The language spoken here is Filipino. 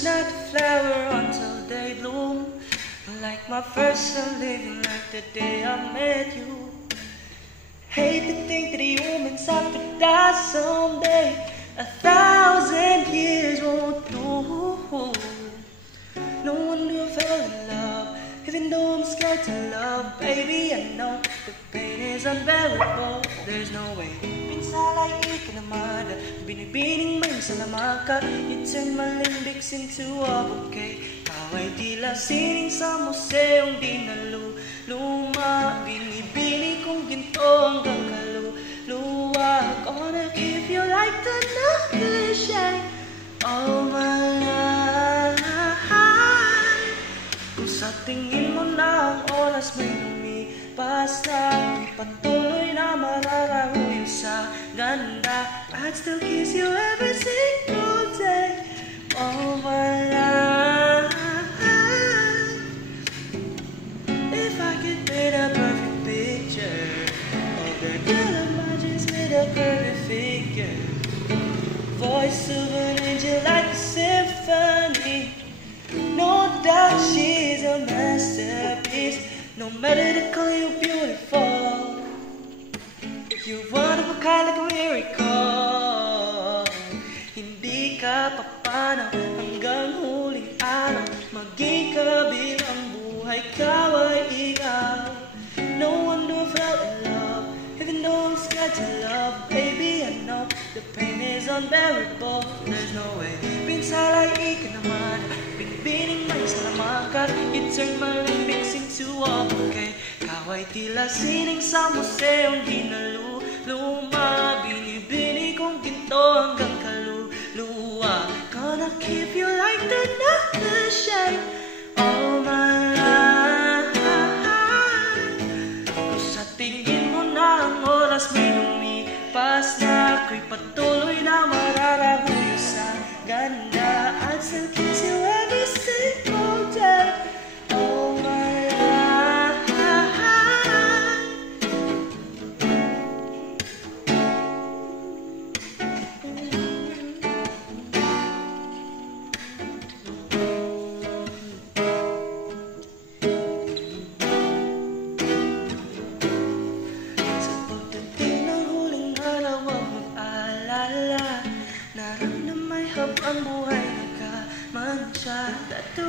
is not a flower until they bloom. Like my first time living like the day I met you. Hate to think that humans have to die someday. 1,000 years won't do. No wonder I fell in love, even though I'm scared to love. Baby, I know the pain is unbearable. There's no way. Pinsalay ikinamad, binibining may salamat ka. You turn my limbics into a bouquet. Kaway tila sining sa museong di naluluma. Binibini kong ginto hanggang kaluluwa. Gonna keep you like the cliche. Oh my life. Kung sa tingin mo na ang oras may lumipas na, patuloy na mararahuyo sa ganda. I'd still kiss you every single day. Oh my life. If I could paint a perfect picture of the girl of mine, just made a perfect figure. Voice of an angel like a symphony. No doubt she's a masterpiece. No matter the color, you're beautiful. You're one of a kind, like a miracle. Hindi ka papanaw hanggang huling araw. Maging kabilang buhay, ikaw ay ikaw. No wonder I fell in love, even though I'm scared to love. Baby, I know the pain is unbearable. There's no way. Pinsalay ikinamad, binibining may salamat ka. You turn my limbics into a bouquet. Kaway tila sining sa museong di naluluma. Binibini kong ginto hanggang kaluluwa. Gonna keep you like the cliche. Oh my life. Kung sa tingin mo na ang oras may lumipas na, ako'y patuloy na mararahuyo sa ganda. I'd still kiss you every single day. Oh my life. Sa pagdating ng huling araw, huwag mag-alala. Naramdamay habang buhay nagkamantsa. That the